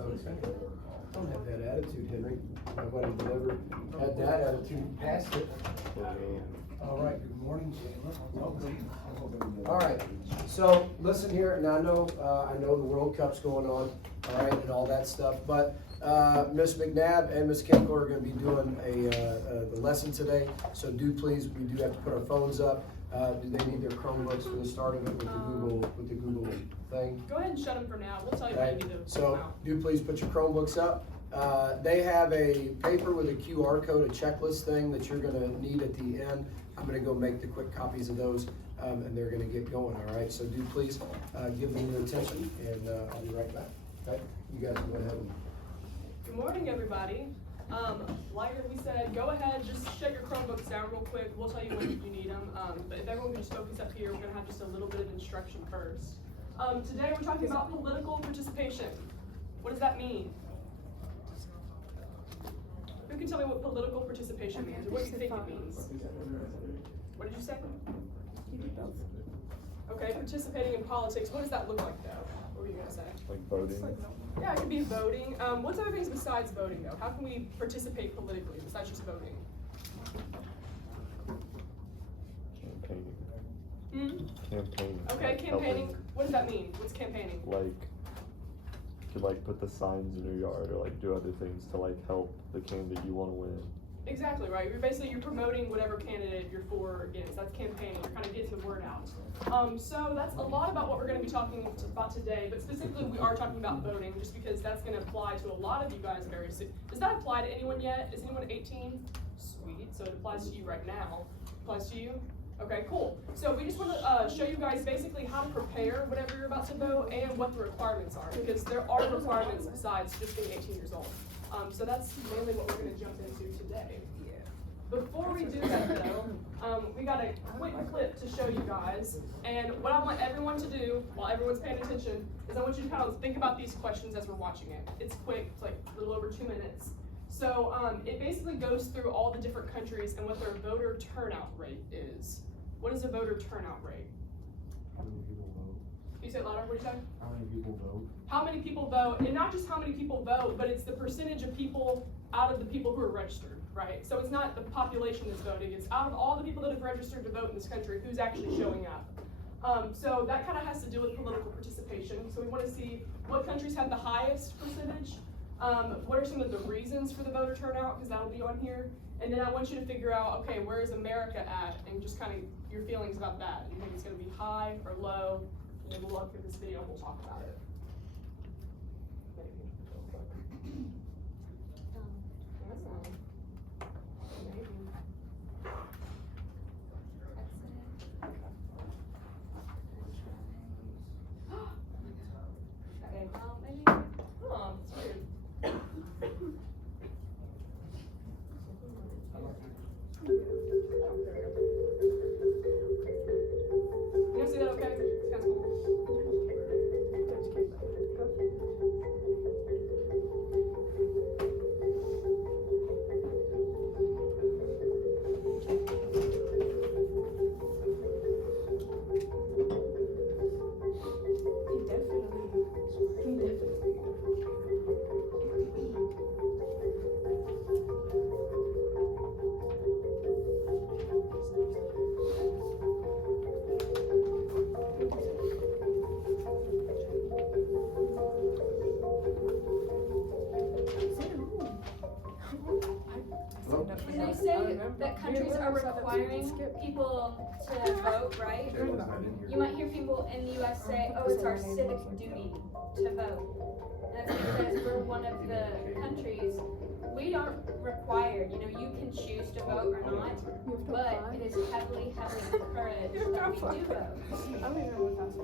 Okay. Don't have that attitude, Henry. Nobody's ever had that attitude past it. All right, good morning, welcome. All right, so listen here, and I know the World Cup's going on, all right, and all that stuff, but Ms. McNabb and Ms. Kinkle are going to be doing the lesson today, so do please, we do have to put our phones up. Do they need their Chromebooks for the start of it with the Google thing? Go ahead and shut them for now. We'll tell you when you need to. So do please put your Chromebooks up. They have a paper with a QR code, a checklist thing that you're going to need at the end. I'm going to go make the quick copies of those, and they're going to get going. All right. So do please give them your attention, and I'll be right back. Okay. You guys go ahead. Good morning, everybody. Like we said, go ahead, just shut your Chromebooks down real quick. We'll tell you when you need them. But if everyone can just focus up here, we're going to have just a little bit of instruction first. Today we're talking about political participation. What does that mean? Who can tell me what political participation means, or what do you think it means? What did you say? You do both. Okay, participating in politics, what does that look like though? What were you gonna say? Like voting? Yeah, it could be voting. What's other things besides voting though? How can we participate politically besides just voting? Campaigning. Campaigning. Okay, campaigning. What does that mean? What's campaigning? Like, to like put the signs in your yard, or like do other things to like help the candidate you want to win. Exactly right. You're promoting whatever candidate you're for or against. That's campaigning. You're kind of getting the word out. So that's a lot about what we're going to be talking about today. But specifically, we are talking about voting, just because that's going to apply to a lot of you guys very soon. Does that apply to anyone yet? Is anyone 18? Sweet. So it applies to you right now. Applies to you? Okay, cool. So we just want to show you guys basically how to prepare whenever you're about to vote and what the requirements are, because there are requirements besides just being 18 years old. So that's mainly what we're going to jump into today. Before we do that though, we got a quick clip to show you guys. And what I want everyone to do, while everyone's paying attention, is I want you to kind of think about these questions as we're watching it. It's quick, it's like a little over 2 minutes. So it basically goes through all the different countries and what their voter turnout rate is. What is a voter turnout rate? How many people vote? Can you say it louder? What did you say? How many people vote? How many people vote, and not just how many people vote, but it's the percentage of people out of the people who are registered, right? So it's not the population that's voting, it's out of all the people that have registered to vote in this country, who's actually showing up. So that kind of has to do with political participation. So we want to see what countries have the highest percentage, what are some of the reasons for the voter turnout, because that'll be on here. And then I want you to figure out, okay, where is America at, and just kind of your feelings about that. Do you think it's going to be high or low? And then we'll look at this video and we'll talk about it. You see that okay? It's kind of cool. When they say that countries are requiring people to vote, right? You might hear people in the US say, oh, it's our civic duty to vote. And that's because we're one of the countries, we aren't required, you can choose to vote or not, but it is heavily, heavily encouraged that we do vote. I don't even know what that's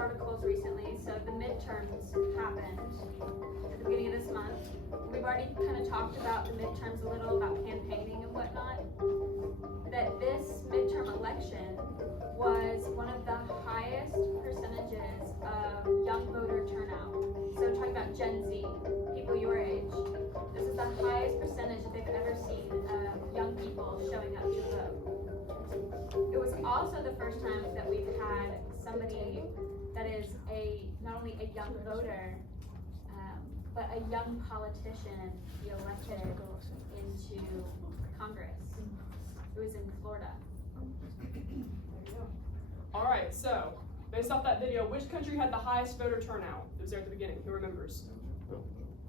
articles recently. So the midterms happened at the beginning of this month. We've already kind of talked about the midterms a little, about campaigning and whatnot. That this midterm election was one of the highest percentages of young voter turnout. So talking about Gen Z, people your age, this is the highest percentage that they've ever seen of young people showing up to vote. It was also the first time that we've had somebody that is not only a young voter, but a young politician be elected into Congress. It was in Florida. All right, so based off that video, which country had the highest voter turnout? It was there at the beginning. Who remembers?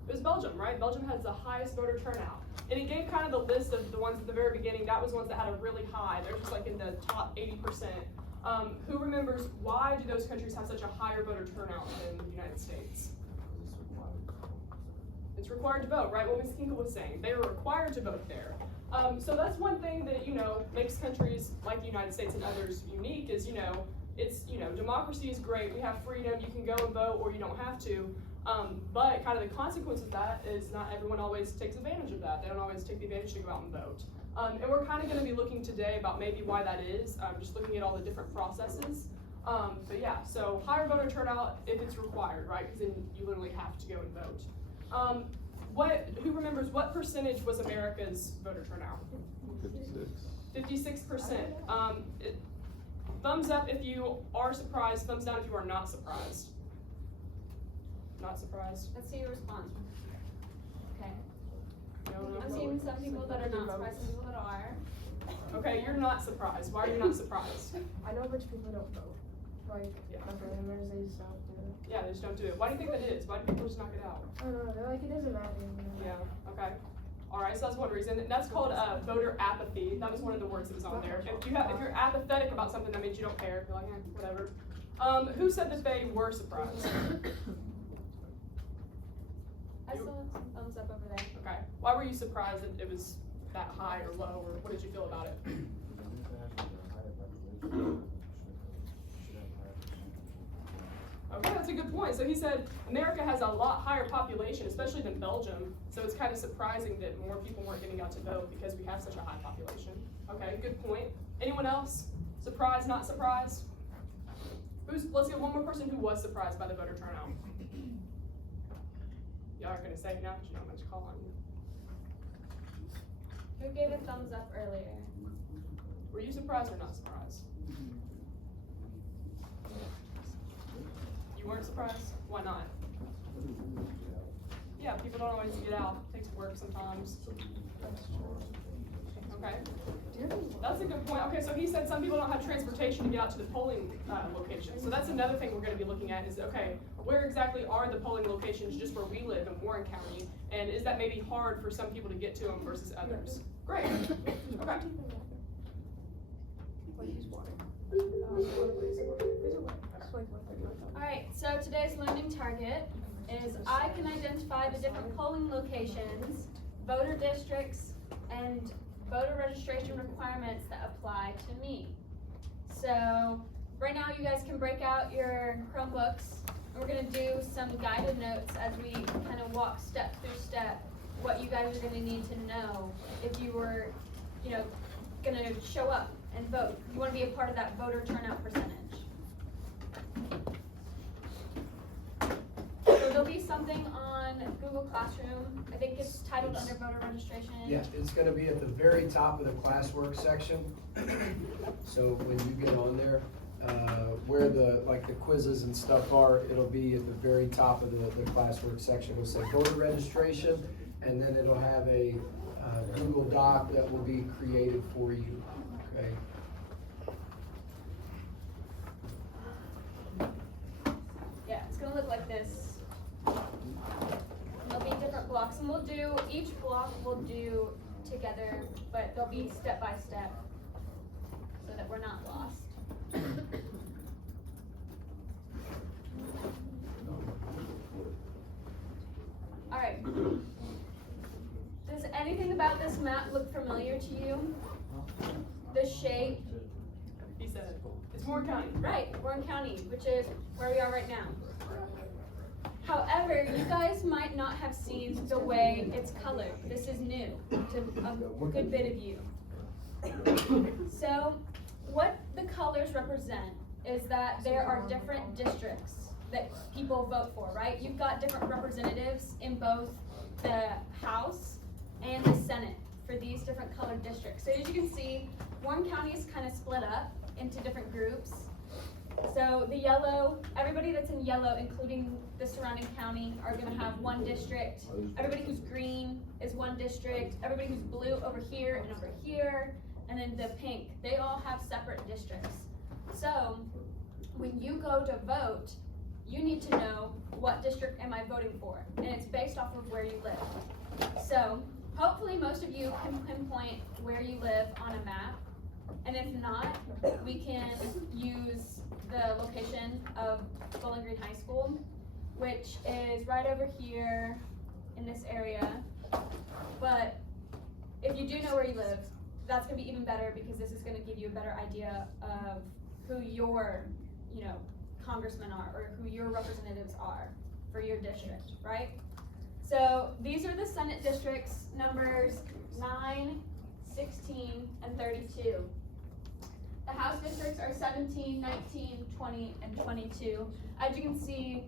It was Belgium, right? Belgium has the highest voter turnout. And it gave kind of the list of the ones at the very beginning. That was ones that had a really high. They're just like in the top 80%. Who remembers why do those countries have such a higher voter turnout than the United States? It's required to vote, right? What Ms. Kinkel was saying. They were required to vote there. So that's one thing that, makes countries like the United States and others unique is, it's, democracy is great. We have freedom. You can go and vote or you don't have to. But kind of the consequence of that is not everyone always takes advantage of that. They don't always take the advantage to go out and vote. And we're kind of going to be looking today about maybe why that is, just looking at all the different processes. But yeah, so higher voter turnout if it's required, right? Because then you literally have to go and vote. Who remembers what percentage was America's voter turnout? 56. 56%. Thumbs up if you are surprised, thumbs down if you are not surprised. Not surprised? Let's see your response. Okay. No. I'm seeing some people that are not surprised, some people that are. Okay, you're not surprised. Why are you not surprised? I know rich people don't vote. Like, Yeah. my family members, they just don't do it. Yeah, they just don't do it. Why do you think that is? Why do people just knock it out? I don't know, they're like, it doesn't matter. Yeah, okay. Alright, so that's one reason. That's called voter apathy. That was one of the words that was on there. If you're apathetic about something, that means you don't care. You're like, whatever. Who said that they were surprised? I saw some thumbs up over there. Okay. Why were you surprised that it was that high or low, or what did you feel about it? Okay, that's a good point. So he said America has a lot higher population, especially than Belgium. So it's kind of surprising that more people weren't getting out to vote because we have such a high population. Okay, good point. Anyone else? Surprised, not surprised? Let's get one more person who was surprised by the voter turnout. Y'all aren't gonna say it now because you don't have much call on you. Who gave a thumbs up earlier? Were you surprised or not surprised? You weren't surprised? Why not? Yeah, people don't always get out. It takes work sometimes. Okay. That's a good point. Okay, so he said some people don't have transportation to get out to the polling location. So that's another thing we're going to be looking at is, okay, where exactly are the polling locations just where we live in Warren County? And is that maybe hard for some people to get to them versus others? Great. Okay. Alright, so today's learning target is I can identify the different polling locations, voter districts, and voter registration requirements that apply to me. So right now you guys can break out your Chromebooks. We're gonna do some guided notes as we kind of walk step through step what you guys are gonna need to know if you were, gonna show up and vote. You wanna be a part of that voter turnout percentage. So there'll be something on Google Classroom. I think it's titled under voter registration. Yeah, it's gonna be at the very top of the classwork section. So when you get on there, where the quizzes and stuff are, it'll be at the very top of the classwork section. It'll say voter registration, and then it'll have a Google Doc that will be created for you, okay? Yeah, it's gonna look like this. There'll be different blocks, and each block we'll do together, but they'll be step by step, so that we're not lost. Alright. Does anything about this map look familiar to you? The shape? He said, Warren County. Right, Warren County, which is where we are right now. However, you guys might not have seen the way it's colored. This is new to a good bit of you. So, what the colors represent is that there are different districts that people vote for, right? You've got different representatives in both the House and the Senate for these different colored districts. So as you can see, Warren County is kind of split up into different groups. So the yellow, everybody that's in yellow, including the surrounding county, are gonna have one district. Everybody who's green is one district. Everybody who's blue over here and over here. And then the pink, they all have separate districts. So when you go to vote, you need to know what district am I voting for, and it's based off of where you live. So hopefully most of you can pinpoint where you live on a map, and if not, we can use the location of Bowling Green High School, which is right over here in this area. But if you do know where you live, that's gonna be even better, because this is gonna give you a better idea of who your, congressmen are, or who your representatives are for your district, right? So these are the Senate districts, numbers 9, 16, and 32. The House districts are 17, 19, 20, and 22. As you can see,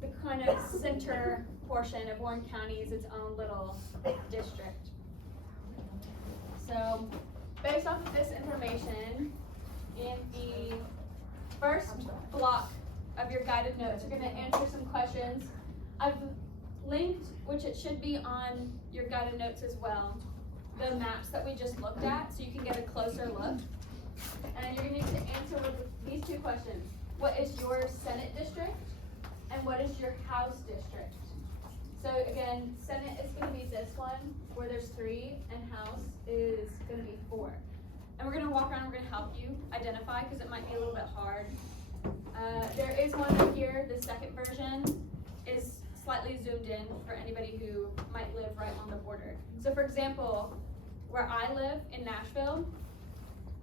the kind of center portion of Warren County is its own little district. So, based off of this information, in the first block of your guided notes, you're going to answer some questions. I've linked, which it should be on your guided notes as well, the maps that we just looked at, so you can get a closer look. And you're going to need to answer with these two questions. What is your Senate district? And what is your House district? So again, Senate is going to be this one, where there's 3, and House is going to be 4. And we're going to walk around and we're going to help you identify, because it might be a little bit hard. There is one right here. The second version is slightly zoomed in for anybody who might live right on the border. So for example, where I live in Nashville,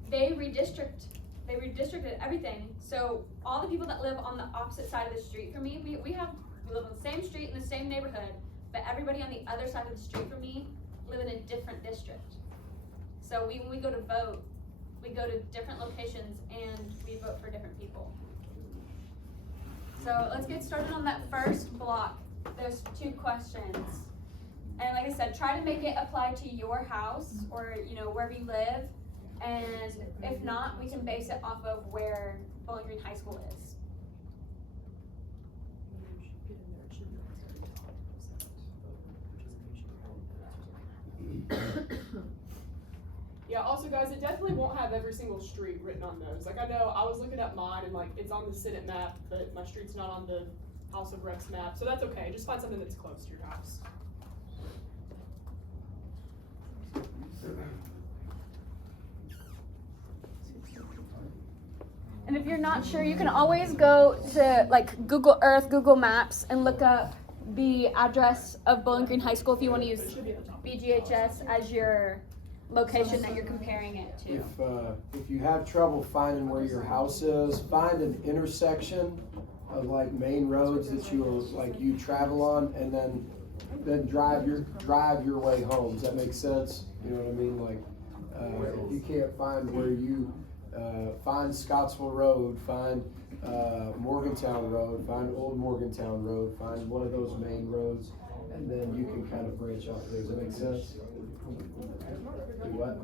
they redistricted everything. So all the people that live on the opposite side of the street from me, we live on the same street in the same neighborhood, but everybody on the other side of the street from me live in a different district. So when we go to vote, we go to different locations and we vote for different people. So let's get started on that first block. There's 2 questions. And like I said, try to make it apply to your house or wherever you live. And if not, we can base it off of where Bowling Green High School is. Yeah, also guys, it definitely won't have every single street written on those. Like I know I was looking at mine and it's on the Senate map, but my street's not on the House of Reps map. So that's okay, just find something that's close to your house. And if you're not sure, you can always go to Google Earth, Google Maps, and look up the address of Bowling Green High School if you want to use BGHS as your location that you're comparing it to. If you have trouble finding where your house is, find an intersection of main roads that you travel on, and then drive your way home. Does that make sense? You know what I mean? If you can't find where you find Scottsville Road, find Morgantown Road, find Old Morgantown Road, find one of those main roads, and then you can kind of branch off there. Does that make sense? Do what?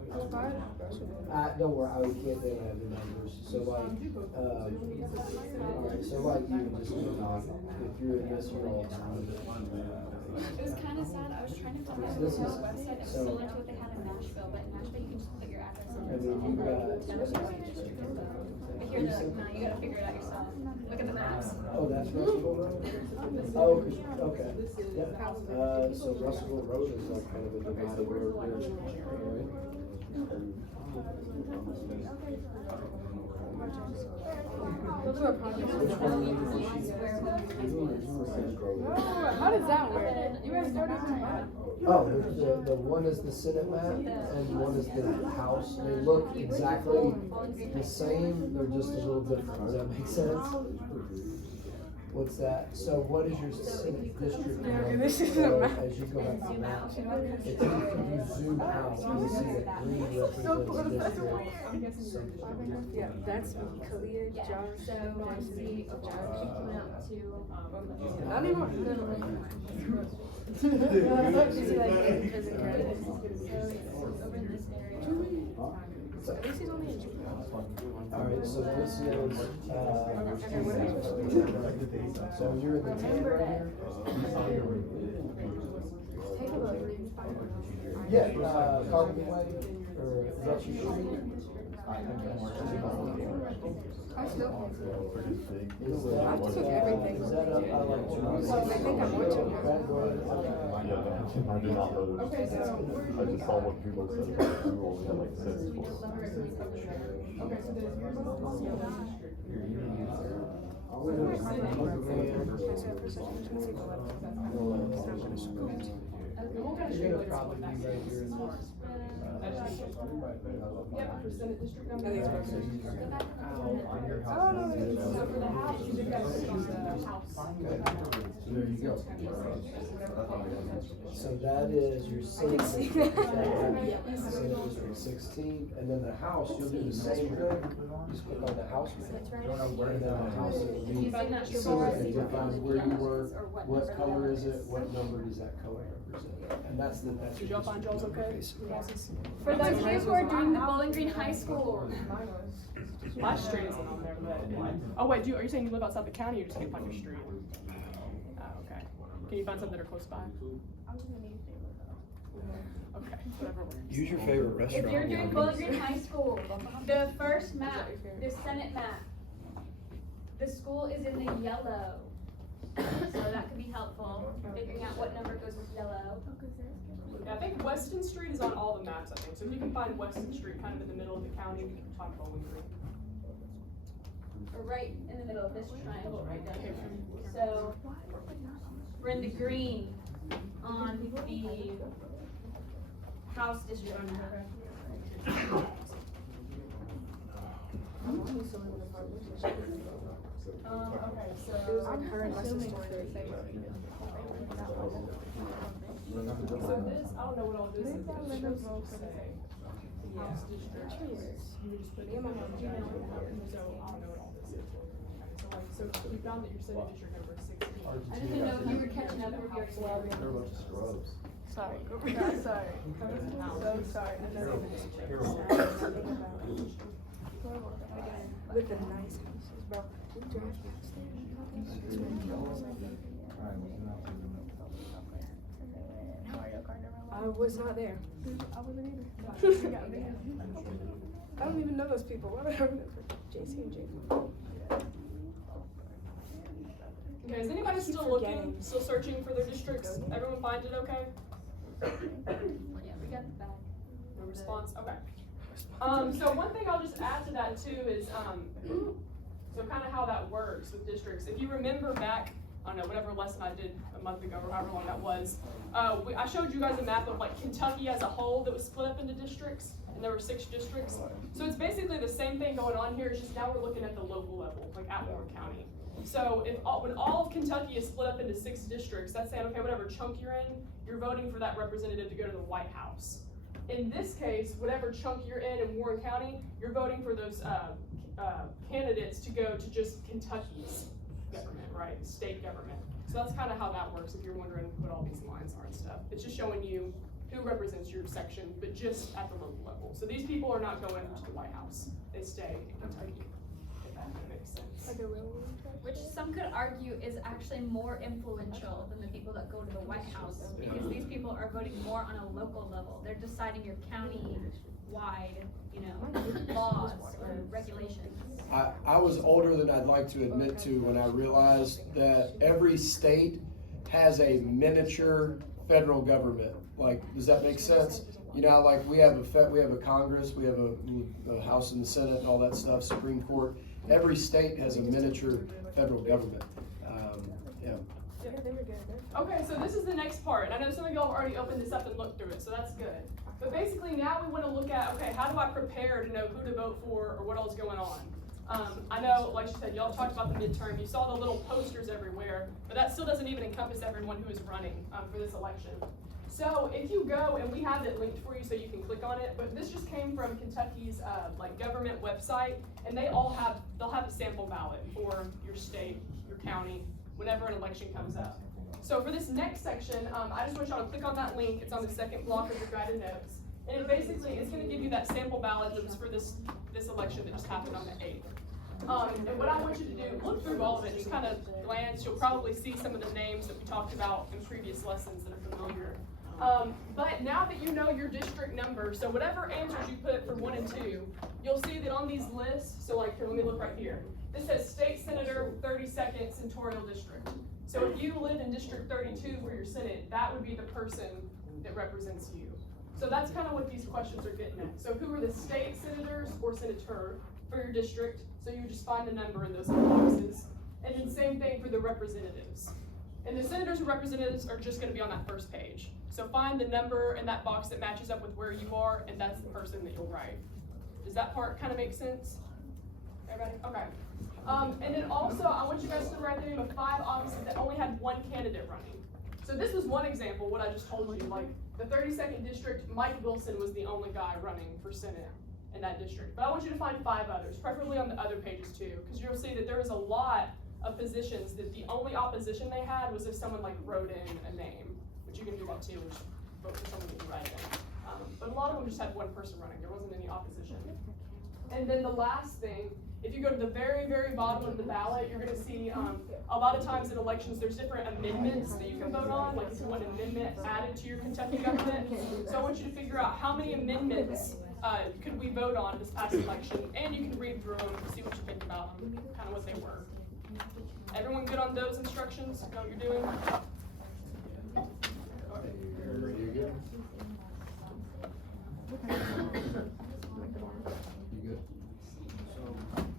Don't worry, we can't have the numbers. So alright, so you just if you're in this role. It was kind of sad. I was trying to find out This the is- website that was so- similar to what they had in Nashville, but in Nashville you can just put your address in. And then you got- But here they're like, no, you gotta figure it out yourself. Look at the maps. Oh, that's Russellville Road? Oh, okay. Yep. So Russellville Road is kind of a divided road here, right? We'll do a project. Which one? Oh, how does that work? You guys Oh, the one is the Senate map and one is the House. They look exactly the same, they're just a little different. Does that make sense? What's that? So what is your Senate district number? this is a So map. as you go back to the map, if you zoom out, you see that green represents district. Yeah, that's Kalia, Yeah, Josh. so see, Josh went out to. Not anymore. Is he like in prison credit? Over in this area. At least he's only in jail. Alright, so this is, so you're in the tan right here? Take a look. Yeah, Carpenter Way, or is that your street? I still. Is that, I took everything. Is that up by like Well, they think I'm watching you. I did not know this. I just saw what people said about Google, we had like 6 for You're gonna probably be right here in this. Yep, for Senate District I number. think it's Oh, no, so for the House, you did guys click on the House. There you go. So that is your Senate see district, that. Senate District 16, and then the House, you'll do the same thing. Just click on the House map. And then the House, will be You've seen that similar, before. it defines where you were, what color is it, what number does that color represent? And that's the, that's. Did y'all find y'all's okay? For those of you who are doing the Bowling Green High School. My street isn't on there, but, oh wait, are you saying you live outside the county or you just can't find your street? Oh, okay. Can you find some that are close by? Okay, whatever works. Use your favorite restaurant. If you're doing Bowling Green High School, the first map, the Senate map, the school is in the yellow. So that could be helpful, figuring out what number goes with yellow. Yeah, I think Weston Street is on all the maps, I think. So if you can find Weston Street kind of in the middle of the county, you can find Bowling Green. Or right in the middle of this triangle right down here. So we're in the green on the House district map. Okay, so. It was like her and my sister. So this, I don't know what all this is. It's supposed to say House district. You just put in my home, so I don't know what all this is. Okay, so you found that your Senate district number is 16. I just didn't know if you were catching up with your exam. They're a bunch of scrubs. Sorry. Sorry. So sorry. I never even with the nice houses, bro. We drive past I was not there. I wasn't either. I don't even know those people. Why would I remember JC and Jacob? Okay, is anybody still looking, still searching for their districts? Everyone find it okay? Yeah, we got the bag. No response, okay. So one thing I'll just add to that too is, so kind of how that works with districts. If you remember back, I don't know, whatever lesson I did a month ago or however long that was, I showed you guys a map of like Kentucky as a whole that was split up into districts, and there were 6 districts. So it's basically the same thing going on here, it's just now we're looking at the local level, like at Warren County. So when all of Kentucky is split up into 6 districts, that's saying, okay, whatever chunk you're in, you're voting for that representative to go to the White House. In this case, whatever chunk you're in Warren County, you're voting for those candidates to go to just Kentucky's government, right? State government. So that's kind of how that works if you're wondering what all these lines are and stuff. It's just showing you who represents your section, but just at the local level. So these people are not going to the White House. They stay in Kentucky, if that makes sense. Like a railroad track? Which some could argue is actually more influential than the people that go to the White House, because these people are voting more on a local level. They're deciding your county-wide, laws or regulations. I was older than I'd like to admit to when I realized that every state has a miniature federal government. Like, does that make sense? Like we have a Congress, we have a House and the Senate and all that stuff, Supreme Court. Every state has a miniature federal government. Yeah, they were good. Okay, so this is the next part, and I know some of y'all have already opened this up and looked through it, so that's good. But basically now we want to look at, okay, how do I prepare to know who to vote for or what else is going on? I know, like you said, y'all talked about the midterm, you saw the little posters everywhere, but that still doesn't even encompass everyone who is running for this election. So if you go, and we have it linked for you so you can click on it, but this just came from Kentucky's like government website, and they'll have a sample ballot for your state, your county, whenever an election comes up. So for this next section, I just want y'all to click on that link. It's on the second block of your guided notes. And it basically is going to give you that sample ballot that was for this election that just happened on the 8th. And what I want you to do, look through all of it, just kind of glance. You'll probably see some of the names that we talked about in previous lessons that are familiar. But now that you know your district number, so whatever answers you put for 1 and 2, you'll see that on these lists, so like here, let me look right here. This says State Senator 32nd Senatorial District. So if you live in District 32 for your Senate, that would be the person that represents you. So that's kind of what these questions are getting at. So who are the state senators or senator for your district? So you just find the number in those boxes. And then same thing for the representatives. And the senators and representatives are just going to be on that first page. So find the number in that box that matches up with where you are, and that's the person that you'll write. Does that part kind of make sense? Everybody? Okay. And then also, I want you guys to write the name of 5 offices that only had 1 candidate running. So this was one example, what I just told you. Like, the 32nd district, Mike Wilson was the only guy running for Senate in that district. But I want you to find 5 others, preferably on the other pages too, because you'll see that there was a lot of positions that the only opposition they had was if someone like wrote in a name, which you can do that too, which vote for someone that you write in. But a lot of them just had 1 person running. There wasn't any opposition. And then the last thing, if you go to the very, very bottom of the ballot, you're going to see a lot of times in elections there's different amendments that you can vote on, like if you want an amendment added to your Kentucky government. So I want you to figure out how many amendments could we vote on this past election, and you can read through them and see what you think about them, kind of what they were. Everyone good on those instructions? Know what you're doing? You good?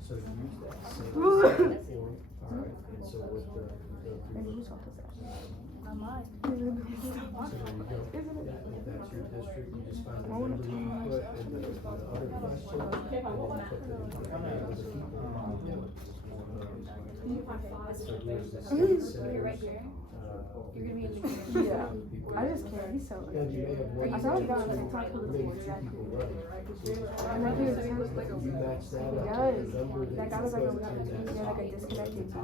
So use that same form, alright, and so with the so there you go. If that's your district, you just find the number you put in the other question, and then put the name of the people. So here's the state senators. You're gonna be in the yeah. I just can't. He's so. And you may have one, I thought we got maybe like talk with 2 people running. I'm not here to talk like a. You match that up Yes. with the number that That guy you was like a, put in that yeah, like a disconnected dude.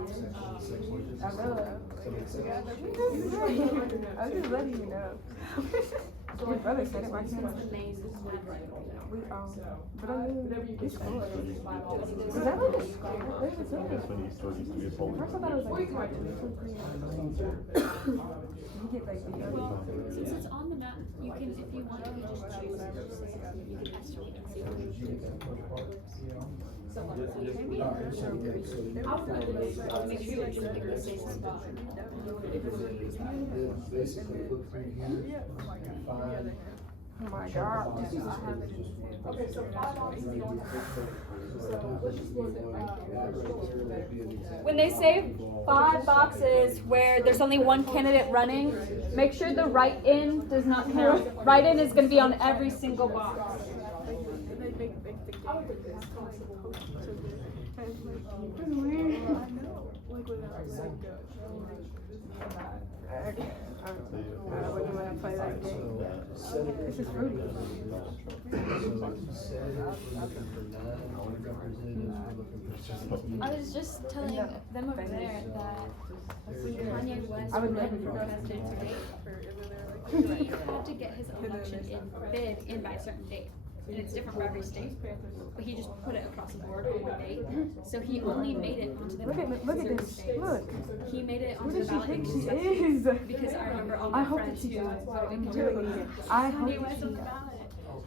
I know. That makes sense. I was just letting you know. Your brother said it, why can't we but I mean, it's cool. Is that like a school? There's a I guess when East West used to be a polling First I thought it was like a you get like the Well, since it's on the map, you can, if you want, you can just choose, you can estimate and see what you choose. So like, I'll make sure you just pick the safest spot. Basically, look through here, and find. oh my god. Okay, so 5 offices going. So let's just look at When they say 5 boxes where there's only 1 candidate running, make sure the write-in does not count. Write-in is going to be on every single box. I wouldn't want to play that game. This is Rudy. I was just telling them over there that Kanye West I would ran never for do that. president today. He had to get his election bid in by a certain date. And it's different for every state, but he just put it across the board on one date. So he only made it onto the Look ballot. at look at this. Look. He made it Who onto the does she ballot in think she Kentucky is? because I remember all I my hope that friends she who does. voted in I'm Kentucky. really. I hope Kanye West that on she the ballot.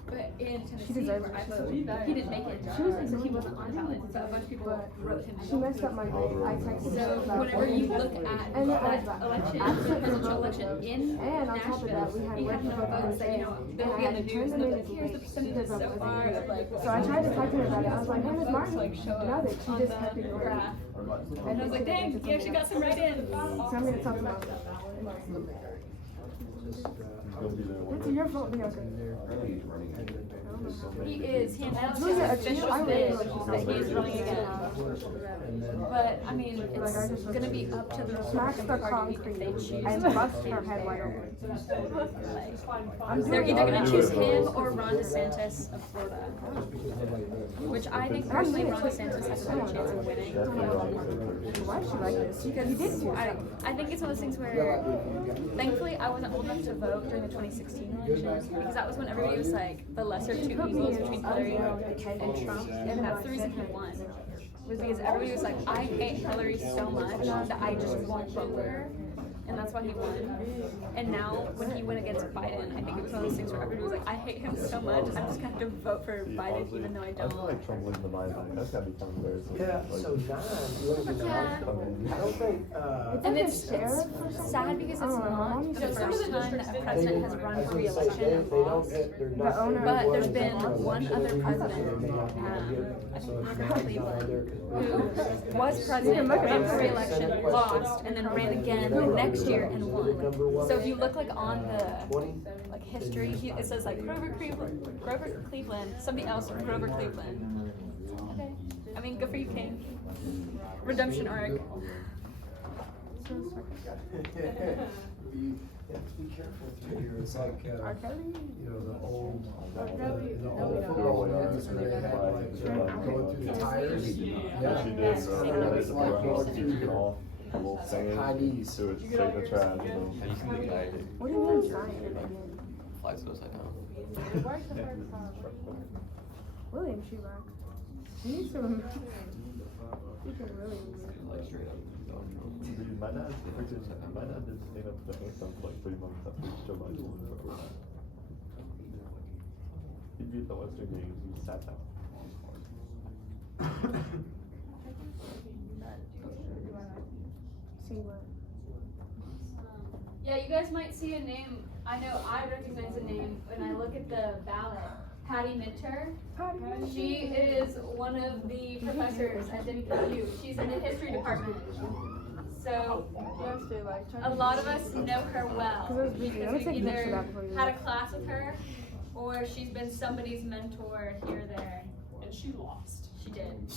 But in She Tennessee, deserves where I it. vote, he didn't make it. So he wasn't on the ballot. So a bunch of people wrote him She messed up my grade. I texted her So about whenever you look at and that election, the presidential election in and on top of that, Nashville, we had he had work no votes that, you know, they'll be on the news and they're like, here's the percentage so far. So I tried to talk to her about it. I was like, hey, Miss Martin. Now that she just kept ignoring it. And I was like, dang, you actually got some right in. So I'm gonna talk about that. Just, He'll be there one It's day. your fault, Bianca. He is, he announced Who's his that? official I bid really that he's running again. and then. But, I mean, it's gonna be up to the Smash the Republican Party concrete if they choose and to bust her head wide open. They're either gonna choose him or Ron DeSantis of Florida. Which I think personally Ron DeSantis has a better chance of winning. Definitely right. Why is she like this? Because you did do I think it's one of those things where, thankfully, I wasn't old enough to vote during the 2016 election, because that was when everybody was like, the lesser two evils between Hillary and Trump, and that's the reason he won. Was because everybody was like, I hate Hillary so much that I just won't vote for her. And that's why he won. And now, when he went against Biden, I think it was one of those things where everybody was like, I hate him so much, I'm just gonna have to vote for Biden even though I I feel don't. like Trump wins the Biden. That's gotta be kind of embarrassing. Yeah, Like, so 9, you wanna do 9? Yeah. I don't think, And it's sad because it's not the first time that a president has run for re-election and lost. The owner. But there's been one other president, I think Grover Cleveland, who was president, ran for re-election, lost, and then ran again the next year and won. So if you look like on the like history, it says like Grover Cleveland, something else, Grover Cleveland. Okay. I mean, good for you, King. Redemption arc. You have to be careful through here. It's like, R. Kelly? you know, the old Throw football away games where they had like going through the tires. Yes, she Yeah. did. It's like going You through get off a little sand, high knees. to it, take the trash, you know. What do you mean sign? Flies upside down. William Sheback. He needs to. He can really. Like straight up. Dude, my dad did stand up to the anthem for like 3 months after Joe Biden won. He beat the Western games, he sat down. See what? Yeah, you guys might see a name. I know I recognize a name when I look at the ballot. Patty Minter. She is one of the professors at WKU. She's in the history department. So a lot of us know her well because we either had a class with her or she's been somebody's mentor here or there. And she lost. She did.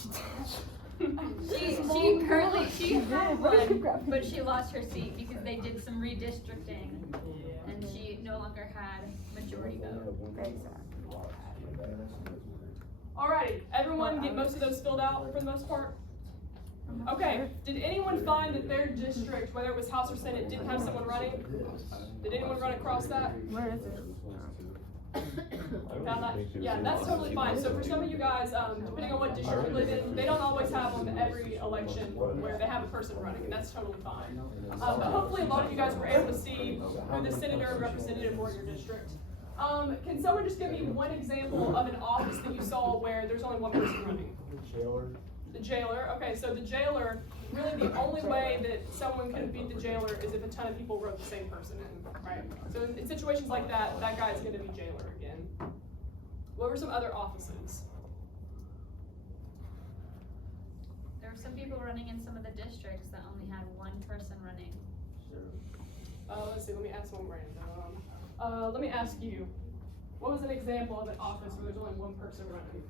She currently had one, but she lost her seat because they did some redistricting and she no longer had majority vote. Very sad. Alrighty, everyone get most of those filled out for the most part? Okay, did anyone find that their district, whether it was House or Senate, didn't have someone running? Did anyone run across that? Where is it? Found that? Yeah, that's totally fine. So for some of you guys, depending on what district you live in, they don't always have them every election where they have a person running, and that's totally fine. But hopefully a lot of you guys were able to see who the senator and representative were in your district. Can someone just give me one example of an office that you saw where there's only one person running? The jailer. Okay, so the jailer, really the only way that someone can beat the jailer is if a ton of people wrote the same person in, right? So in situations like that, that guy's gonna be jailer again. What were some other offices? There were some people running in some of the districts that only had one person running. Let's see, let me ask one random. Let me ask you, what was an example of an office where there's only one person running?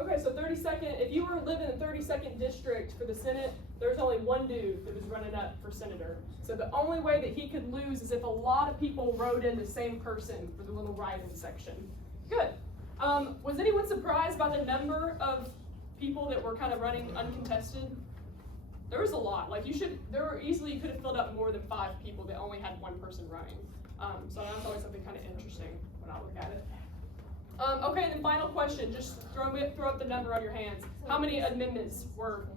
Okay, so 32nd, if you were living in the 32nd district for the Senate, there's only one dude that was running up for senator. So the only way that he could lose is if a lot of people wrote in the same person for the little write-in section. Good. Was anyone surprised by the number of people that were kind of running uncontested? There was a lot. Like you could have filled up more than 5 people that only had one person running. So that's always something kind of interesting when I look at it. Okay, and then final question, just throw up the number on your hands. How many amendments were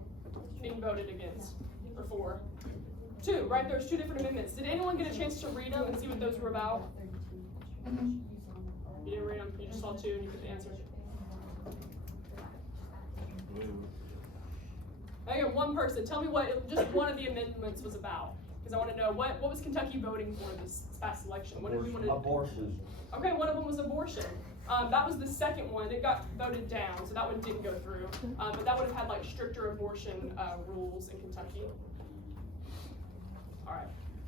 being voted against, or for? 2, right? There's 2 different amendments. Did anyone get a chance to read them and see what those were about? You didn't read them, you just saw 2 and you put the answer. I got one person, tell me what just one of the amendments was about. Because I want to know, what was Kentucky voting for this past election? What did we want to do? Abortion. Okay, one of them was abortion. That was the second one. It got voted down, so that one didn't go through. But that would have had like stricter abortion rules in Kentucky. All right.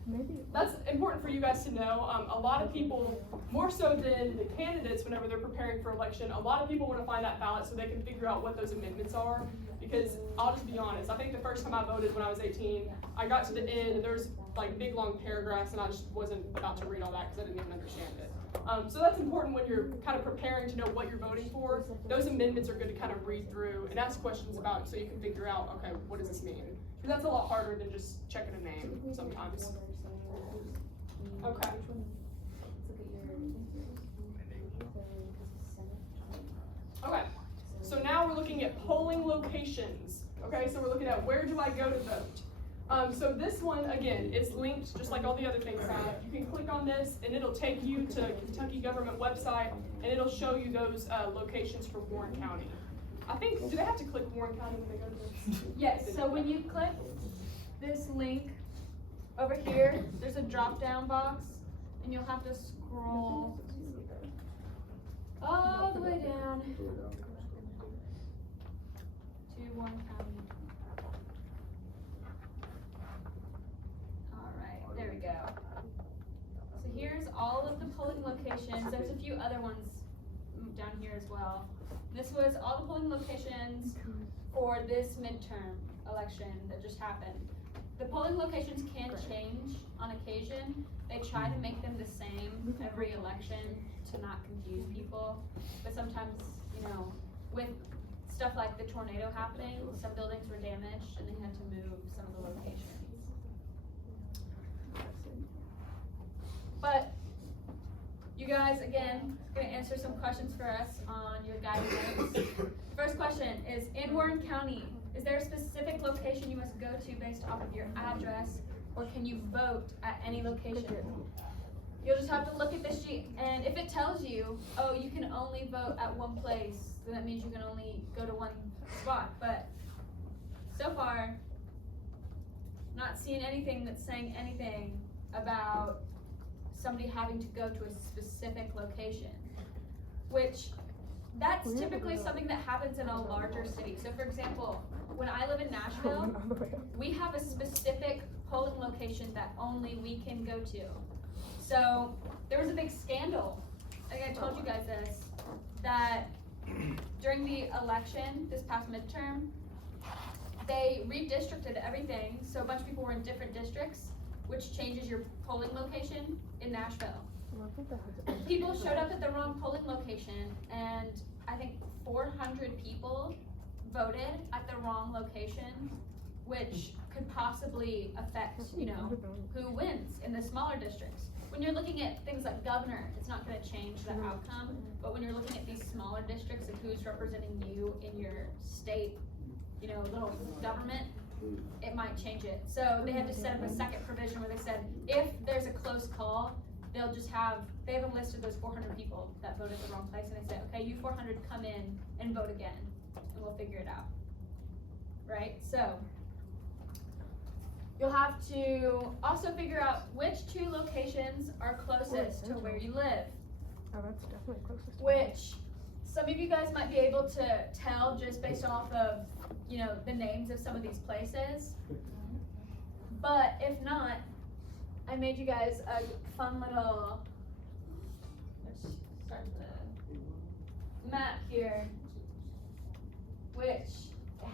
Maybe. That's important for you guys to know. A lot of people, more so than the candidates whenever they're preparing for election, a lot of people want to find that ballot so they can figure out what those amendments are. Because I'll just be honest, I think the first time I voted when I was 18, I got to the end and there's like big long paragraphs and I just wasn't about to read all that because I didn't even understand it. So that's important when you're kind of preparing to know what you're voting for. Those amendments are good to kind of read through and ask questions about so you can figure out, okay, what does this mean? Because that's a lot harder than just checking a name sometimes. Okay. Okay, so now we're looking at polling locations. Okay, so we're looking at where do I go to vote? So this one, again, is linked just like all the other things have. You can click on this and it'll take you to Kentucky government website and it'll show you those locations for Warren County. I think, do they have to click Warren County when they go to this? Yes, so when you click this link over here, there's a drop down box and you'll have to scroll all the way down to Warren County. Alright, there we go. So here's all of the polling locations. There's a few other ones down here as well. This was all the polling locations for this midterm election that just happened. The polling locations can change on occasion. They try to make them the same every election to not confuse people. But sometimes, you know, with stuff like the tornado happening, some buildings were damaged and they had to move some of the locations. But you guys, again, gonna answer some questions for us on your guided notes. First question is, in Warren County, is there a specific location you must go to based off of your address, or can you vote at any location? You'll just have to look at this sheet, and if it tells you, oh, you can only vote at one place, then that means you can only go to one spot. But so far, not seeing anything that's saying anything about somebody having to go to a specific location, which that's typically something that happens in a larger city. So for example, when I live in Nashville, we have a specific polling location that only we can go to. So there was a big scandal, I think I told you guys this, that during the election, this past midterm, they redistricted everything, so a bunch of people were in different districts, which changes your polling location in Nashville. People showed up at the wrong polling location, and I think 400 people voted at the wrong location, which could possibly affect, you know, who wins in the smaller districts. When you're looking at things like governor, it's not going to change the outcome, but when you're looking at these smaller districts and who's representing you in your state, you know, little government, it might change it. So they had to set up a second provision where they said, if there's a close call, they'll just have, they have a list of those 400 people that voted the wrong place, and they say, okay, you 400 come in and vote again, and we'll figure it out. Right? So you'll have to also figure out which two locations are closest to where you live. Oh, that's definitely closest. Which some of you guys might be able to tell just based off of, you know, the names of some of these places. But if not, I made you guys a fun little, let's start the map here, which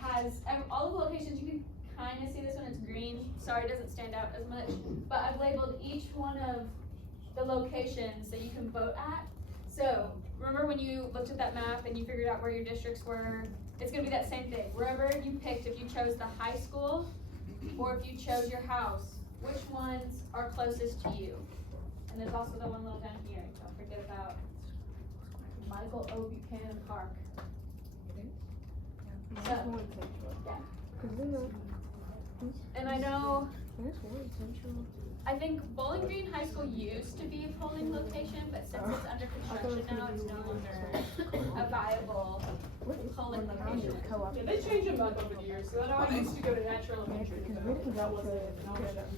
has all of the locations. You can kind of see this one, it's green. Sorry, it doesn't stand out as much, but I've labeled each one of the locations that you can vote at. So remember when you looked at that map and you figured out where your districts were, it's gonna be that same thing. Wherever you picked, if you chose the high school or if you chose your house, which ones are closest to you? And there's also the one little down here, don't forget about Michael O. Buchanan Park. So, yeah. And I know, I think Bowling Green High School used to be a polling location, but since it's under construction now, it's no longer a viable polling location. Yeah, they changed them up over the years. So I know I used to go to Natural Elementary. That wasn't it.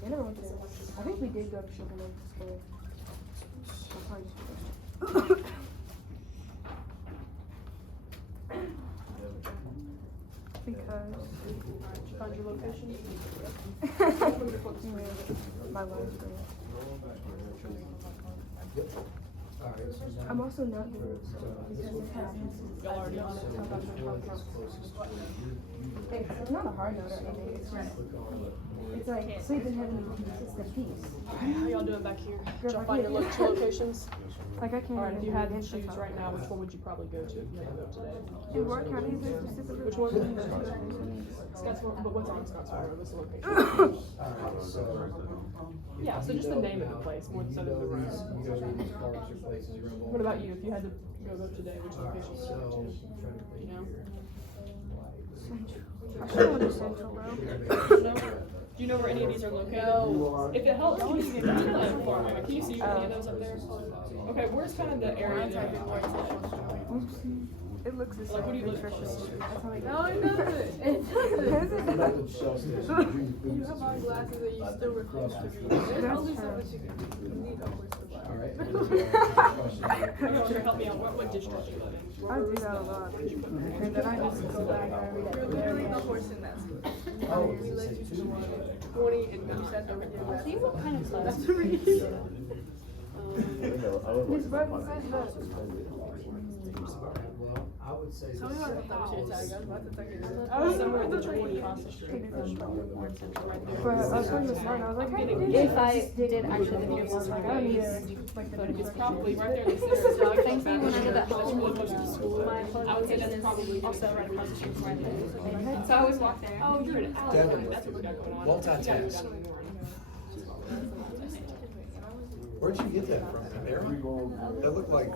And I was I think we did go to Sugar Lake School. Because Did you find your location? my lunch break. Alright, so now. I'm also not doing it because it has. Y'all already on it. So which one is closest to you? It's not a hard note or anything. It's just. It's like sleep in heaven. It's the peace. How y'all doing back here? Did Good, y'all right find your here. two locations? Like I can't. Alright, if you even had to begin choose talk. right now, which one would you probably go to if you had to go today? In what county is it specifically? Which one? Scottsboro, but what's on Scottsboro? What's the location? Alright, so. Yeah, so just the name of the place more so than the room. You know these parks or places around. What about you? If you had to go today, which Alright, location would so, you go I'm to? trying to think You know? here. I should go to Central, bro. Do you know where any of these are located? If it helps, can you see any of them? Can you see any of those up there? Okay, where's kind of the area that Oopsie. It looks the same. Like, what do you look for? That's how I No, it doesn't. It doesn't. Another Shell station. You have on glasses and you still refuse to read. There's only so much you can need upwards to buy. Alright. Sure, help me out. What district you live in? I do that a lot. And then I just go back and read it. You're literally the horse in that school. Oh, We does let it you say to two? 20 and you said over here. See what kind of class? That's to read. His brother says that. Well, I would say. Tell me the about second the is- tag. I was about to tell you. I was somewhere in the 20 across the street. But I was talking to Smart, I was like, hey, If I did actually live here, I was like, I don't need it. Like the It's construction. probably right there in the center. Thankfully, when I lived at home, Really close to school. my I would say that's location probably is also right across the street from where I live. And So I always walk there. Oh, you're an Alex. Devin. That's what we got going on. Multitask. You gotta go down in Warren. Where'd you get that from? Mary? That looked like,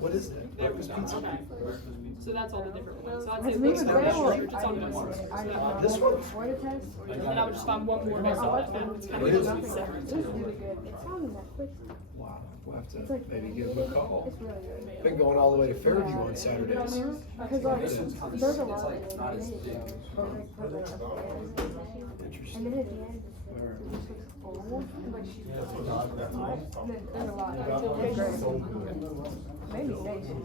what is that? Breakfast pizza? Okay. So that's all the different ones. So I'd say Has me what's and the Grandma- district? It's on one. So that- This one? For the test, and then I would just find one more based on that map. It's kind What of is it? it separate. was really good. It sounded that quick. Wow, we'll have It's to like, maybe give them a call. it's really good. Been going all the way to Fairview on Saturdays. Because like, there's a lot of it. And then it goes, but like, put like a fan. And then at the end, it just looks old. And like, and then there's a lot. It's great. Maybe next.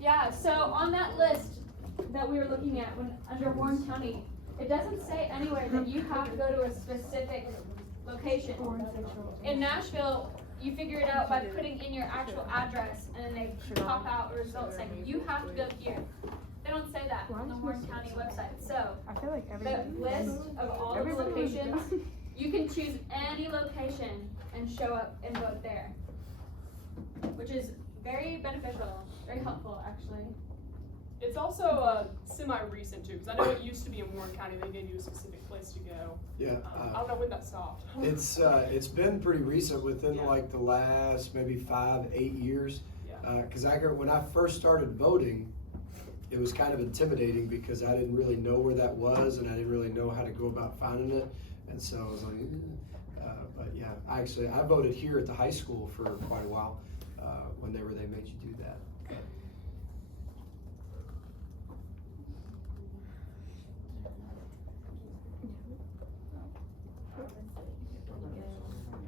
Yeah, so on that list that we were looking at when under Warren County, it doesn't say anywhere that you have to go to a specific location. In Nashville, you figure it out by putting in your actual address and then they pop out a result saying you have to go here. They don't say that on the Warren County website. So I feel like the everybody. list of all the Everybody was locations, done. you can choose any location and show up and vote there. Which is very beneficial, very helpful actually. It's also semi-recent too, because I know it used to be in Warren County. They gave you a specific place to go. Yeah, I don't know when that stopped. it's been pretty recent, within like the last maybe 5-8 years. Yeah. Cause when I first started voting, it was kind of intimidating because I didn't really know where that was and I didn't really know how to go about finding it. And so I was like, but yeah, I voted here at the high school for quite a while, whenever they made you do that.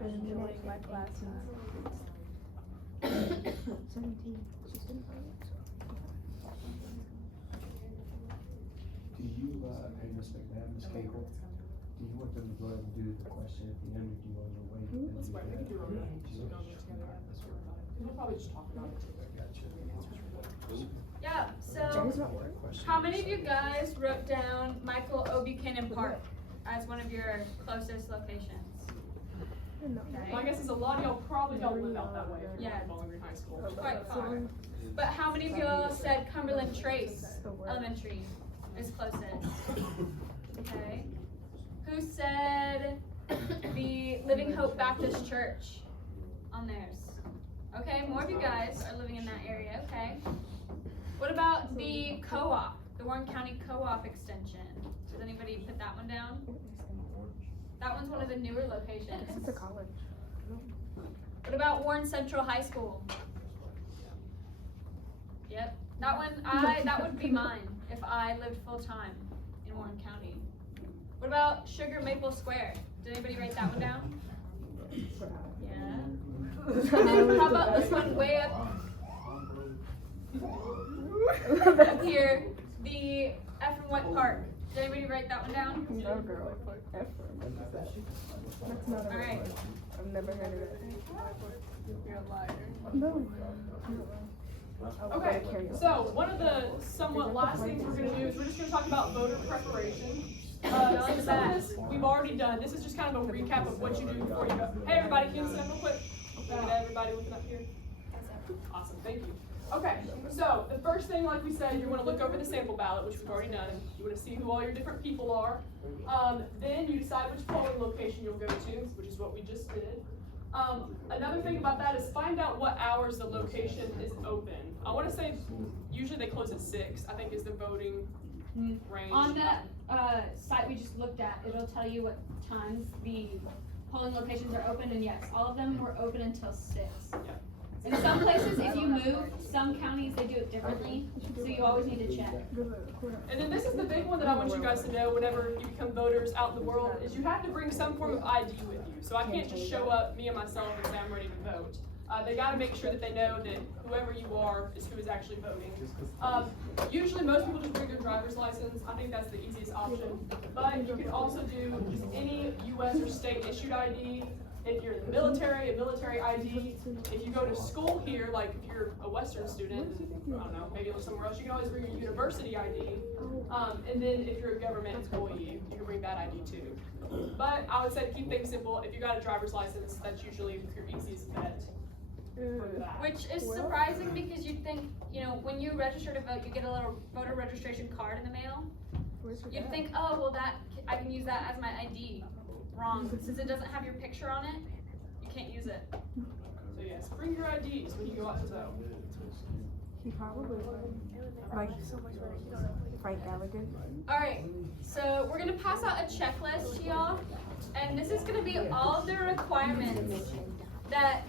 Enjoying my classes. 17. She's still Do you, hey, Ms. McMahon, Ms. Cable, do you want them to go ahead and do the question at the end, or do you want to wait? and That's do right, we that? can do it on that. We can go together. We'll probably just talk about it too. Yeah, so Jenny's not working. how many of you guys wrote down Michael O. Buchanan Park as one of your closest locations? No. My guess is a lot of y'all probably don't live out that way if you're Yeah. in Bowling Green High School. Quite far. But how many of y'all said Cumberland Trace Elementary is closest? Okay. Who said the Living Hope Baptist Church on theirs? Okay, more of you guys are living in that area, okay. What about the co-op, the Warren County Co-op Extension? Does anybody put that one down? That one's one of the newer locations. It's a college. What about Warren Central High School? Yep, that one, that would be mine if I lived full-time in Warren County. What about Sugar Maple Square? Did anybody write that one down? Yeah. And then how about this one way up? Up here, the Ephraim White Park. Did anybody write that one down? No, girl. Ephraim. That's not a All right. word. I've never heard of it. You're a liar. No. Okay, so one of the somewhat last things we're gonna do is we're just gonna talk about voter preparation. So some of this we've already done. This is just kind of a recap of what you do before you go. Hey everybody, can you stand real quick? Look at everybody looking up here. Awesome, thank you. Okay, so the first thing, like we said, you want to look over the sample ballot, which we've already done. You want to see who all your different people are. Then you decide which polling location you'll go to, which is what we just did. Another thing about that is find out what hours the location is open. I want to say usually they close at 6, I think is the voting range. On that site we just looked at, it'll tell you what times the polling locations are open, and yes, all of them were open until 6. Yeah. In some places, if you move, some counties, they do it differently, so you always need to check. And then this is the big one that I want you guys to know whenever you become voters out in the world, is you have to bring some form of ID with you. So I can't just show up, me and myself, and say I'm ready to vote. They gotta make sure that they know that whoever you are is who is actually voting. Usually most people just bring their driver's license. I think that's the easiest option. But you can also do just any US or state issued ID. If you're in the military, a military ID. If you go to school here, like if you're a Western student, I don't know, maybe somewhere else, you can always bring your university ID. And then if you're a government employee, you can bring that ID too. But I would say to keep things simple, if you got a driver's license, that's usually your easiest bet. Which is surprising because you'd think, you know, when you register to vote, you get a little voter registration card in the mail. You'd think, oh, well, that I can use that as my ID. Wrong. Since it doesn't have your picture on it, you can't use it. So yes, bring your IDs when you go out to vote. He probably would. Like Frank Gallagher. All right, so we're gonna pass out a checklist to y'all, and this is gonna be all of the requirements that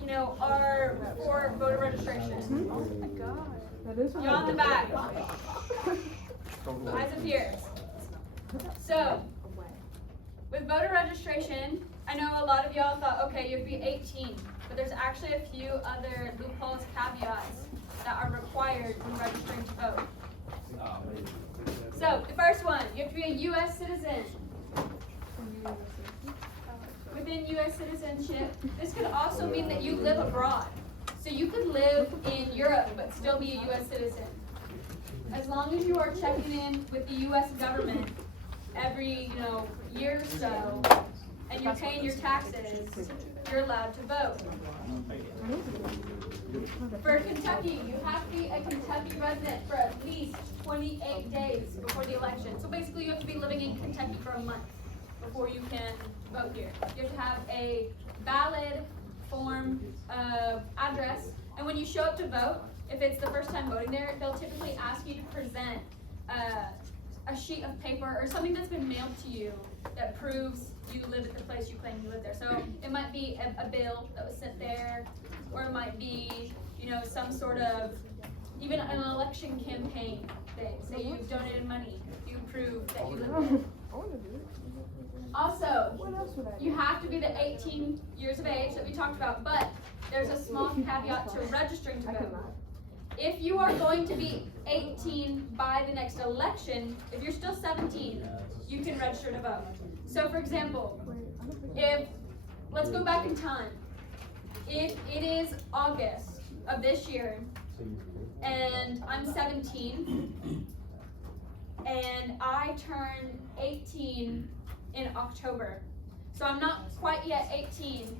you know are for voter registration. Oh my god. That is Y'all on the back. Eyes up here. So, with voter registration, I know a lot of y'all thought, okay, you have to be 18, but there's actually a few other loopholes, caveats that are required when registering to vote. So, the first one, you have to be a U.S. citizen. Within U.S. citizenship, this could also mean that you live abroad. So you could live in Europe, but still be a U.S. citizen. As long as you are checking in with the U.S. government every, year or so, and you're paying your taxes, you're allowed to vote. For Kentucky, you have to be a Kentucky resident for at least 28 days before the election. So basically, you have to be living in Kentucky for a month before you can vote here. You have to have a valid form of address, and when you show up to vote, if it's the first time voting there, they'll typically ask you to present a sheet of paper or something that's been mailed to you that proves you live at the place you claim you live there. So it might be a bill that was sent there, or it might be, some sort of, even an election campaign thing. Say you donated money, you prove that you live there. Also, you have to be the 18 years of age that we talked about, but there's a small caveat to registering to vote. If you are going to be 18 by the next election, if you're still 17, you can register to vote. So for example, let's go back in time. If it is August of this year, and I'm 17, and I turn 18 in October. So I'm not quite yet 18,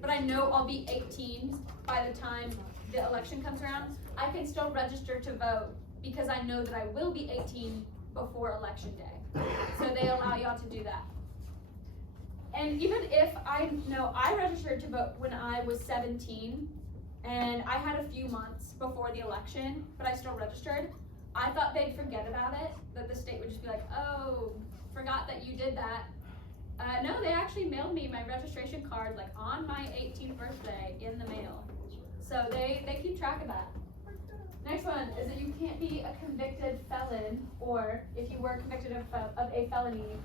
but I know I'll be 18 by the time the election comes around. I can still register to vote because I know that I will be 18 before election day. So they allow y'all to do that. And even if I registered to vote when I was 17, and I had a few months before the election, but I still registered, I thought they'd forget about it, that the state would just be like, oh, forgot that you did that. No, they actually mailed me my registration card like on my 18th birthday in the mail. So they keep track of that. Next one is that you can't be a convicted felon, or if you were convicted of a felony,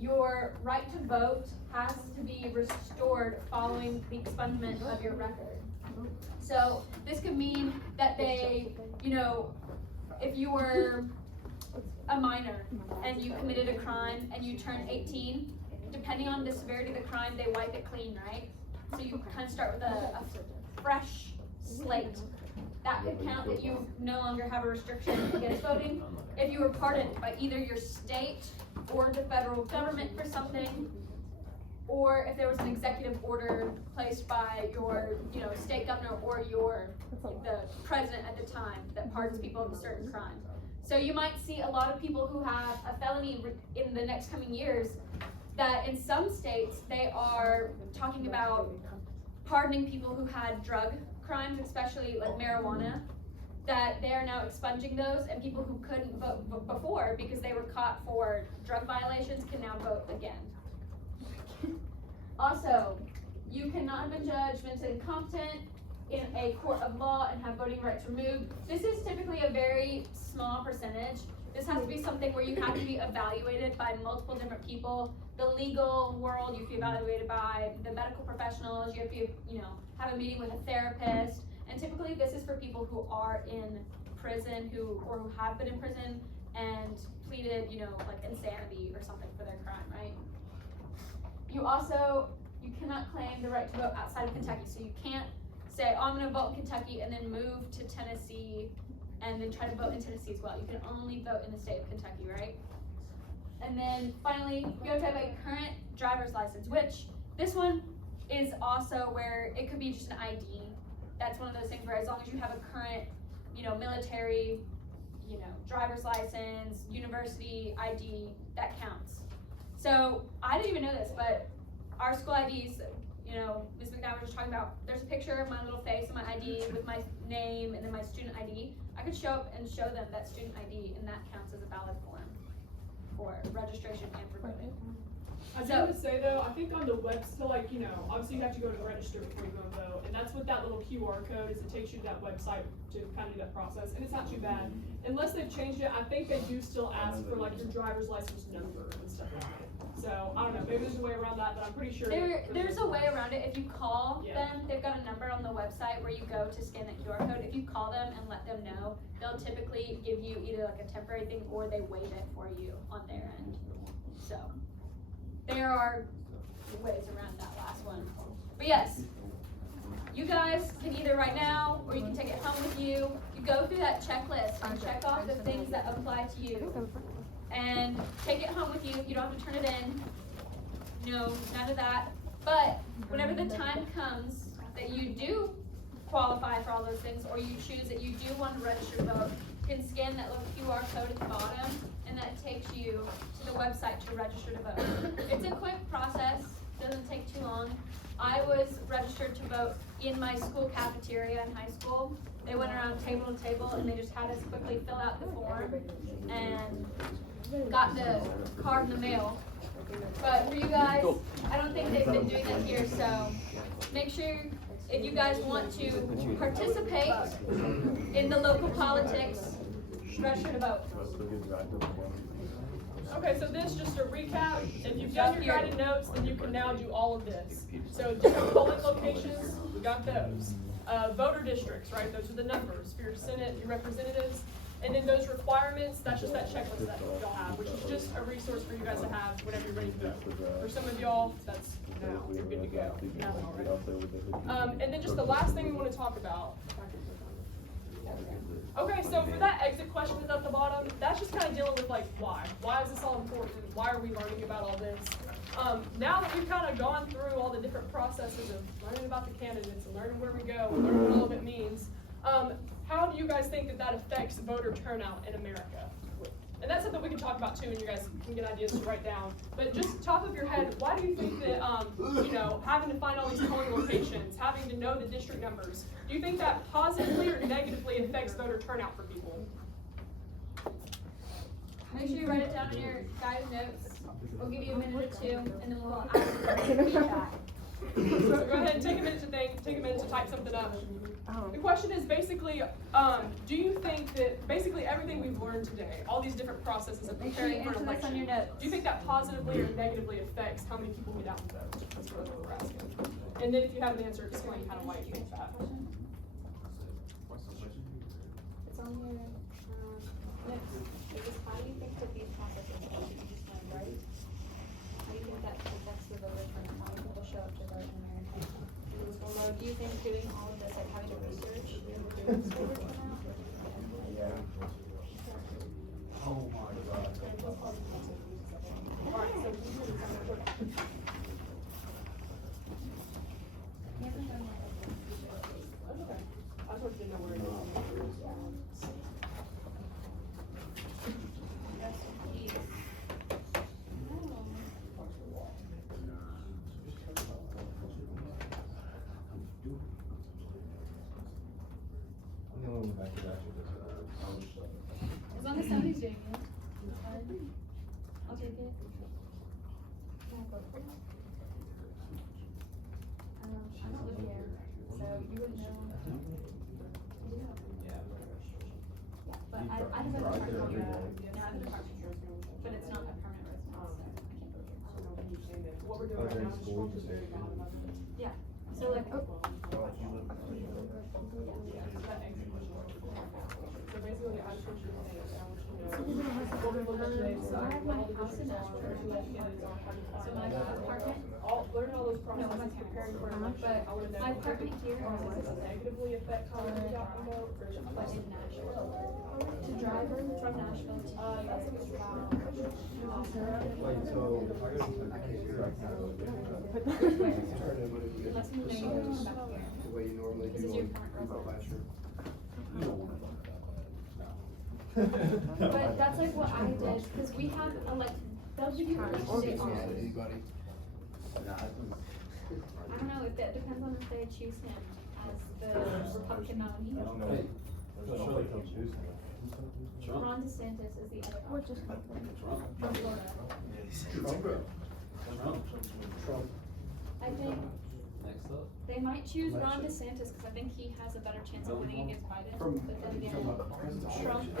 your right to vote has to be restored following the expungement of your record. So this could mean that they, you know, if you were a minor and you committed a crime and you turned 18, depending on the severity of the crime, they wipe it clean, right? So you kind of start with a fresh slate. That could count that you no longer have a restriction against voting. If you were pardoned by either your state or the federal government for something, or if there was an executive order placed by your, you know, state governor or the president at the time that pardons people of a certain crime. So you might see a lot of people who have a felony in the next coming years that in some states they are talking about pardoning people who had drug crimes, especially like marijuana, that they are now expunging those, and people who couldn't vote before because they were caught for drug violations can now vote again. Also, you cannot have been judged mentally incompetent in a court of law and have voting rights removed. This is typically a very small percentage. This has to be something where you have to be evaluated by multiple different people. The legal world, you have to be evaluated by the medical professionals. You have to, you know, have a meeting with a therapist. And typically this is for people who are in prison who have been in prison and pleaded, you know, like insanity or something for their crime, right? You cannot claim the right to vote outside of Kentucky. So you can't say, oh, I'm gonna vote in Kentucky and then move to Tennessee and then try to vote in Tennessee as well. You can only vote in the state of Kentucky, right? And then finally, you have to have a current driver's license, which this one is also where it could be just an ID. That's one of those things where as long as you have a current, you know, military, you know, driver's license, university ID, that counts. So I didn't even know this, but our school IDs, you know, Ms. McDowell was just talking about, there's a picture of my little face on my ID with my name and then my student ID. I could show up and show them that student ID, and that counts as a valid form for registration and for voting. I do want to say though, I think on the web, so like, you know, obviously you have to go to the register before you go and vote, and that's what that little QR code is. It takes you to that website to kind of do that process, and it's not too bad. Unless they've changed it, I think they do still ask for like your driver's license number and stuff like that. So, I don't know, maybe there's a way around that, but I'm pretty sure. There's a way around it. If you call them, they've got a number on the website where you go to scan that QR code. If you call them and let them know, they'll typically give you either like a temporary thing or they waive it for you on their end. So, there are ways around that last one. But yes, you guys can either right now or you can take it home with you. You go through that checklist and check off the things that apply to you. And take it home with you. You don't have to turn it in. No, none of that. But whenever the time comes that you do qualify for all those things, or you choose that you do want to register to vote, you can scan that little QR code at the bottom, and that takes you to the website to register to vote. It's a quick process. Doesn't take too long. I was registered to vote in my school cafeteria in high school. They went around table to table, and they just had us quickly fill out the form and got the card in the mail. But for you guys, I don't think they've been doing that here, so make sure if you guys want to participate in the local politics, register to vote. Okay, so this, just to recap, if you've done your guided notes, then you can now do all of this. So different polling locations, we got those. Voter districts, right, those are the numbers for your Senate, your representatives. And then those requirements, that's just that checklist that y'all have, which is just a resource for you guys to have whenever you're ready to vote. For some of y'all, that's now, you're good to go. Now already. And then just the last thing we want to talk about. Okay, so for that exit question that's at the bottom, that's just kind of dealing with like why. Why is this all important? Why are we learning about all this? Now that we've kind of gone through all the different processes of learning about the candidates and learning where we go and learning what all of it means, how do you guys think that that affects voter turnout in America? And that's something we can talk about too, and you guys can get ideas to write down. But just top of your head, why do you think that, you know, having to find all these polling locations, having to know the district numbers, do you think that positively or negatively affects voter turnout for people? Make sure you write it down in your guided notes. We'll give you a minute or two, and then we'll ask for feedback. So go ahead and take a minute to think, take a minute to type something up. The question is basically, do you think that basically everything we've learned today, all these different processes of Make sure you preparing for an answer this on election, your notes. do you think that positively or negatively affects how many people get out and vote? That's what we're asking. And then if you have an answer, explain kind of why you think that. It's on your, notes. It is, how do you think that these processes, you just learned, right? How do you think that affects the voter turnout, how many people show up to vote in America? So do you think doing all of this, like having to research, reduces voter turnout? Oh my God. Alright, so He hasn't done that. that's okay. I just wanted to know where it is. I'm the only one back to that. As long as somebody's doing it, it's fine. I'll take it. Can I vote for you? I don't live here, so you wouldn't know. Yeah, but I have a department here. Yeah, I have a department here, but it's not a permanent residence, so I can't live here. What we're doing right now is just the very bottom of it. Yeah, so like, So basically, I just want you to say it, I want you to know. What we looked at today, so I have my all the house in districts are, Ashford. who have candidates on, how do you so find my that? apartment, Learn all those No, my processes, preparing for an election, but I wanna know. my apartment here Does it negatively affect how many people out and vote, or is it but in positive? Nashville. To drive from Nashville to That's here is about Wait, so I can't hear right now. Turn it when you get less than a million precise, back here. the way you normally This do is your on current remote classroom. But that's like what I did, cause we have they'll give you election day off. Mad at anybody? I don't know, if it depends on if they choose him as the Republican nominee. Ron DeSantis is the other option. From Florida. Trump. I think they might choose Ron DeSantis, cause I think he has a better chance of winning against Biden, but then again, Trump. I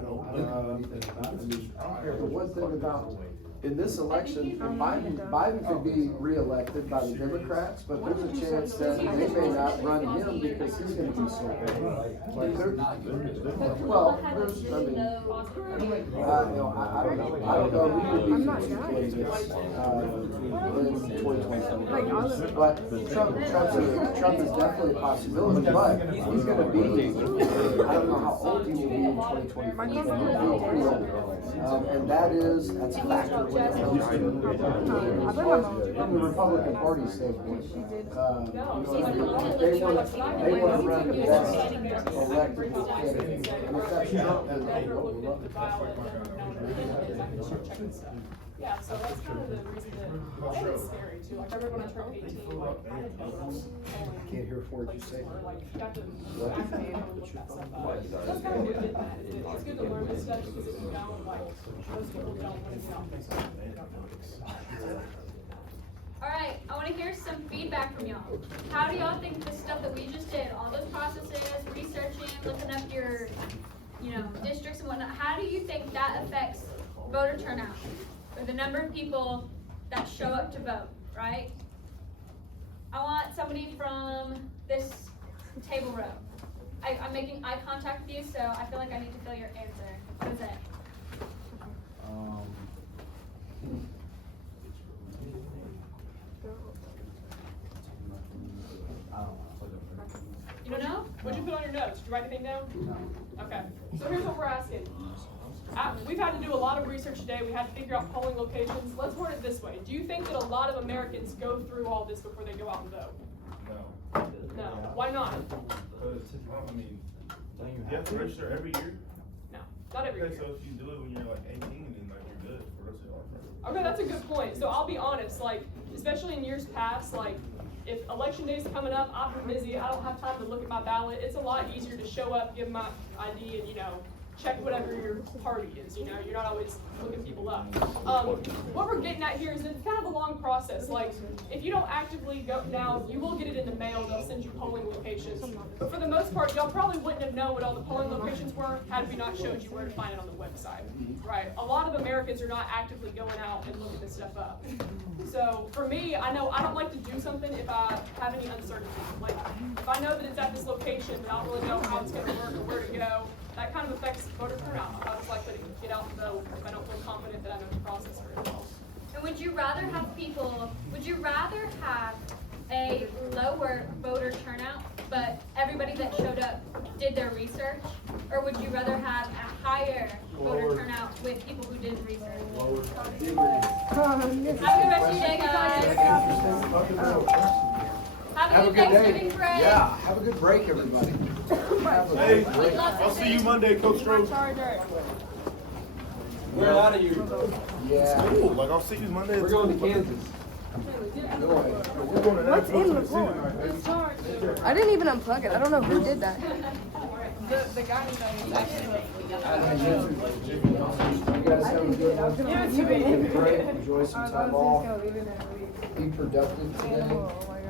don't know anything about it. The one thing about, in this election, Biden could be reelected by the Democrats, but there's a chance that they may not run him because he's gonna be so bad. Like, well, there's, I mean, I don't know who would be candidates, in 2027. But Trump is definitely a possibility, but he's gonna be, I don't know how old he will be in 2024. He's gonna be pretty old. And that's a factor when it comes to, from the Republican Party standpoint. They wanna run the best elected candidate. And if that's Trump, then they will love it. Yeah, so that's kind of the reason that, and it's scary too, like I remember when I turned 18, like, I had no Can't hear a word you say. like, you got to actually be able to look that stuff up. So that's kind of what did that, it's good to learn this stuff, because if you don't, like, most people don't want to get out this stuff. Alright, I wanna hear some feedback from y'all. How do y'all think the stuff that we just did, all those processes, researching, looking up your, districts and whatnot, how do you think that affects voter turnout? Or the number of people that show up to vote, right? I want somebody from this table row. I'm making eye contact with you, so I feel like I need to feel your answer. What is it? You don't know? What'd you put on your notes? Did you write anything down? Okay, so here's what we're asking. We've had to do a lot of research today, we had to figure out polling locations. Let's word it this way. Do you think that a lot of Americans go through all this before they go out and vote? No. Why not? You have to register every year? No, not every Okay, year. so if you do it when you're like 18, then like you're good for the rest of your life. Okay, that's a good point. So I'll be honest, like, especially in years past, like, if election day's coming up, I've been busy, I don't have time to look at my ballot. It's a lot easier to show up, give my ID, and, check whatever your party is, you know, you're not always looking people up. What we're getting at here is it's kind of a long process. Like, if you don't actively go now, you will get it in the mail, they'll send you polling locations. But for the most part, y'all probably wouldn't have known what all the polling locations were had we not showed you where to find it on the website, right? A lot of Americans are not actively going out and looking this stuff up. So for me, I know I don't like to do something if I have any uncertainty. Like, if I know that it's at this location, but I don't really know how it's gonna work or where to go, that kind of affects voter turnout. I was likely to get out and vote if I don't feel confident that I know the process very well. And would you rather have a lower voter turnout, but everybody that showed up did their research? Or would you rather have a higher voter turnout with people who did research? Have a good rest of your day, guys. Have a good Thanksgiving break. Yeah, have a good break, everybody. Hey, I'll see you Monday, Coach Rose. We're out of here. Yeah. Cool, like I'll see you Monday. We're going to Kansas. What's in the floor? I didn't even unplug it. I don't know who did that. The guy who knows actually. You guys have a good one. Yeah, Have a break, enjoy some time off. Be productive today.